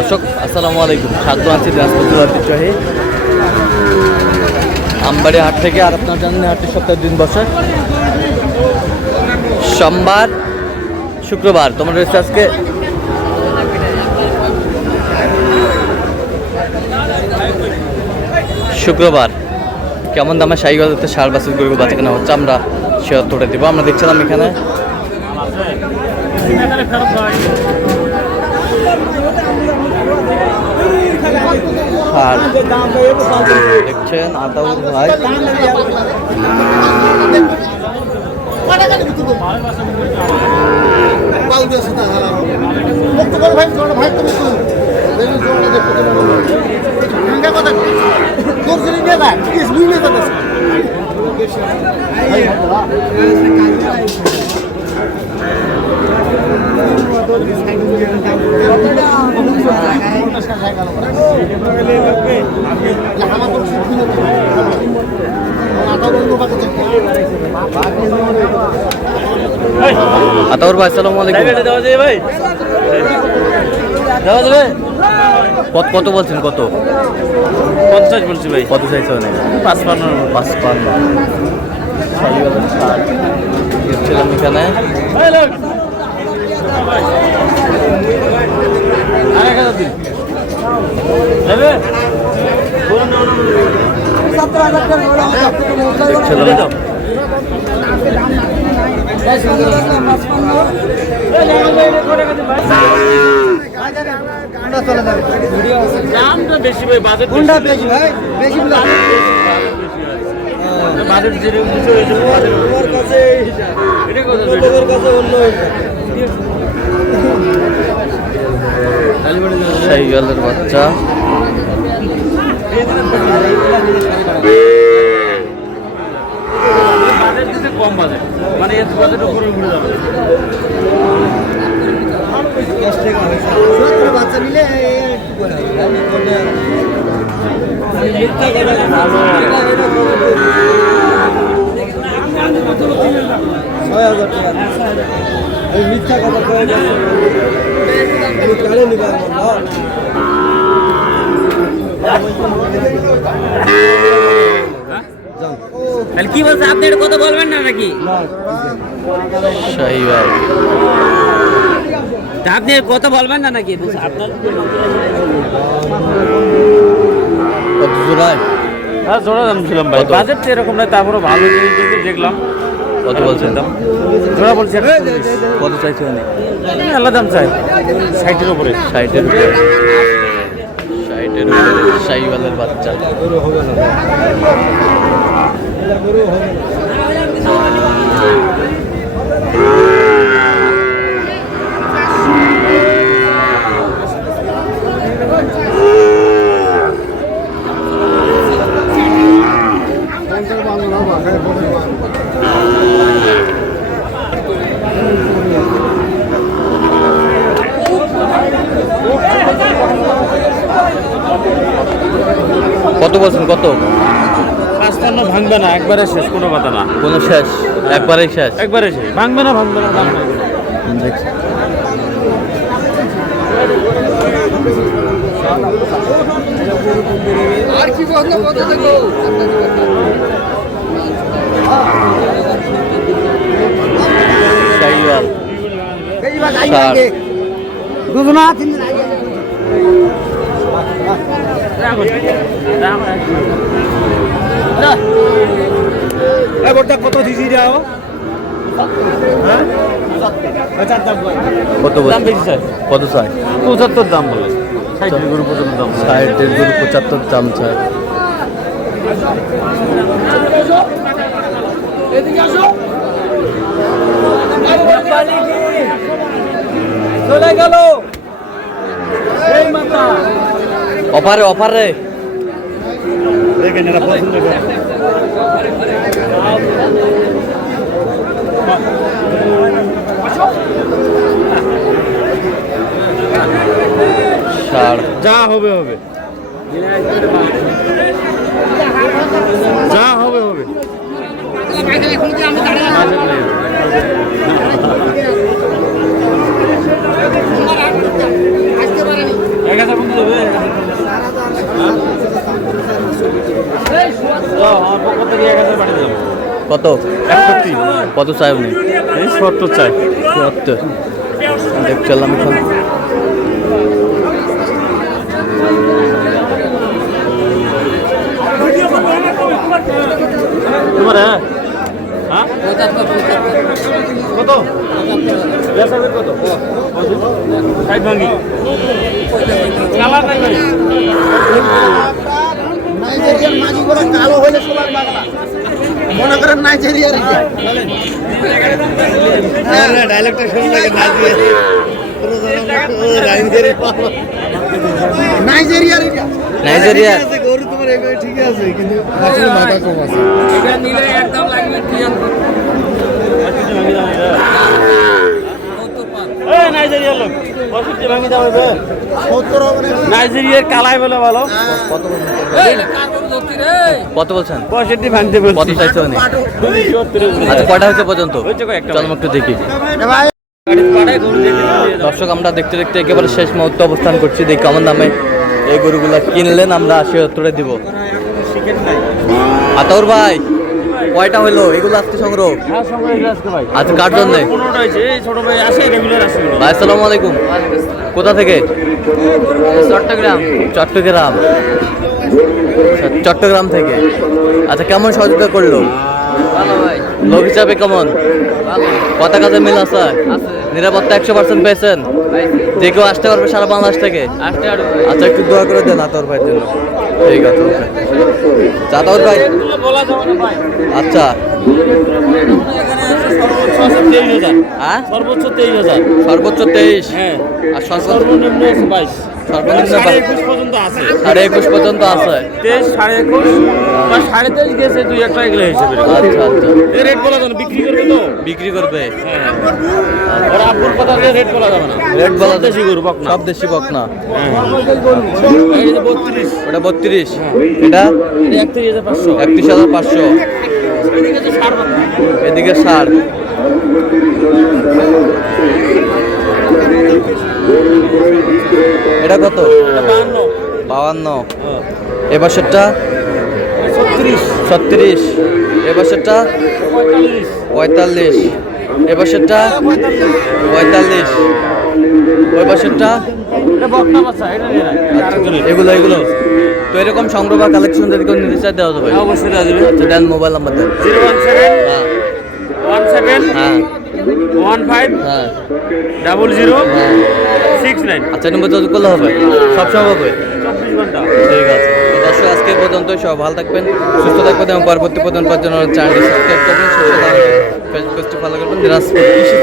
দর্শক আসসালামু আলাইকুম, স্বাগত আছি দিনাজপুর জেলার ঐতিহ্যবাহী আমবাড়ি হাট থেকে। আর আপনারা জানেন হাটটি সপ্তাহের দিন বসে সোমবার, শুক্রবার। তোমার রয়েছে আজকে শুক্রবার। কেমন দামে শাহিগঞ্জতে সার বাছুর গরু বাচ্চা কেনা হচ্ছে আমরা সে তোড়ে দেবো। আমরা দেখছিলাম এখানে দেখছেন আতাউর ভাই আতাউর ভাই আসসালামু আলাইকুম। কত বলছেন? কত 50 বলছি ভাই। কত চাইছে? 55 দেখছিলাম এখানে দামটা বেশি ভাই, বাজেট কোনটা বেশি ভাই? বেশি বলে বাজেট যেরকম কিছু হয়েছে তোমার কাছে এটা কথা লোকের কাছে অন্য শাহিওয়ালের বাচ্চা বাজেট দিতে কম বাজেট, মানে এত বাজেট উপরে ঘুরে যাবে। বাচ্চা নিলে একটু করে মিথ্যা কথা কয়ে যাচ্ছে। কি বলছে আপনি? এটা কথা বলবেন না নাকি? শাহিওয়াল আপনি কথা বলবেন না নাকি? আপনার কত জোড়ায়? হ্যাঁ, জোড়া দাম ছিলাম ভাই, বাজেট তো এরকম নয়, তারপরে ভালো জিনিস দেখলাম। কত বলছেন দাম? জোড়া বলছি কত চাইছে? অনেক আলাদা দাম চাই, 60-এর উপরে। 60-এর উপরে শাহিওয়ালের বাচ্চা। কত বলছেন? কত? 55 ভাঙবে না, একবারে শেষ, কোনো কথা না। কোনো শেষ? একবারেই শেষ? একবারে শেষ, ভাঙবে না দাম নাই। আর কি বলতো কত দেখো শাহিওয়াল দুজনা তিন কত দিছি যাও? কত দাম বেশি চাই, কত চাই? 75 দাম বলে, 60-এর গরু পর্যন্ত দাম। 60-এর গরু 75 দাম চায়। চলে গেল অফারে অফারে দেখেন এরা পছন্দ করে। যা হবে হবে, যা হবে হবে। এক হাজার কত 61 কত চাই আপনি? এই 70 চাই। 74 দেখছিলাম এখন। তোমার হ্যাঁ কত বেসাবের কত 60 ভাঙি কালার নাই ভাই নাইজেরিয়ার মাঝিগুলো কালো হইলে সোলার বাংলা মনে করেন নাইজেরিয়ার ডাইলেক্টর শুনলে নাইজেরিয়ার নাইজেরিয়া গরু তোমার এগুলো ঠিক আছে কিন্তু আসলে মাথা কম আছে এটা নিলে একদম লাগবে 73 এই নাইজেরিয়ার লোক 65 ভাঙি দাও হবে 70 হবে না নাইজেরিয়ার কালাই বলে ভালো কত বলছেন? 65 ভাঙতে বলছি কত চাইছে উনি? 70 আচ্ছা কয়টা হয়েছে পর্যন্ত? হয়েছে কয়েকটা চলো একটু দেখি। ভাই দর্শক আমরা দেখতে দেখতে একেবারে শেষ মুহূর্তে অবস্থান করছি। দেখি কেমন দামে এই গরুগুলা কিনলেন আমরা 70 দিব। আতাউর ভাই কয়টা হইলো এগুলো আজকে সংগ্রহ? হ্যাঁ সবাই আজকে ভাই আজকে কার জন্য? 15টা হয়েছে এই ছোট ভাই আসে রেগুলার আসে ভাই আসসালামু আলাইকুম। কোথা থেকে? চট্টগ্রাম। চট্টগ্রাম চট্টগ্রাম থেকে। আচ্ছা কেমন সহযোগিতা করলো? ভালো ভাই, লোক হিসাবে কেমন? ভালো কথা কাজে মিল আছে? আছে নিরাপত্তা 100% পেয়েছেন? ভাই, যে কেউ আসতে পারবে সারা বাংলাদেশ থেকে? আসতে আরো আচ্ছা একটু দোয়া করে দেন আতর ভাইয়ের জন্য। ঠিক আছে আতর ভাই। বলা যাবে না ভাই আচ্ছা এখানে আছে সর্বোচ্চ আছে 23000 হ্যাঁ সর্বোচ্চ 23000 সর্বোচ্চ 23 হ্যাঁ আর সর্বোচ্চ সর্বনিম্ন আছে 22 সর্বনিম্ন 21 পর্যন্ত আছে 21.5 পর্যন্ত আছে। 23 21.5 বা 23.5 গেছে 2-1 এগুলো হিসেবে আচ্ছা আচ্ছা এই রেট বলা যাবে না, বিক্রি করবে তো বিক্রি করবে? হ্যাঁ আর আপুর কথা দিয়ে রেট বলা যাবে না, রেট বলা সব দেশি গরু বকনা সব দেশি বকনা। এই যে 32 ওটা 32 এটা এটা 31500 31,500 এদিকে যে 60 বকনা এদিকে 60 এটা কত? এটা 52 52 হ্যাঁ এবার সেটা 36 36 এবার সেটা 45 45 এবার সেটা 45 ওই পাশেরটা এটা বকনা বাচ্চা এটা নিয়ে নাই এটা আরেকজনের এগুলো এগুলো তো এরকম সংগ্রহ বা কালেকশন যদি কেউ নিতে চায় দেওয়া যাবে? অবশ্যই দেওয়া যাবে। আচ্ছা দেন মোবাইল নাম্বার দেন। 017 হ্যাঁ 17 হ্যাঁ 15 হ্যাঁ 00 হ্যাঁ 69 আচ্ছা নম্বর যোগাযোগ করলে হবে? সব সম্ভব হবে? 24 ঘন্টা। ঠিক আছে তো দর্শক আজকে এই পর্যন্তই। সব ভালো থাকবেন, সুস্থ থাকবেন এবং পরবর্তী প্রদান পাওয়ার জন্য চ্যানেলটি সাবস্ক্রাইব করবেন, সুস্থ থাকবেন, ফেসবুক পেজটি ফলো করবেন। দিনাজপুর কৃষি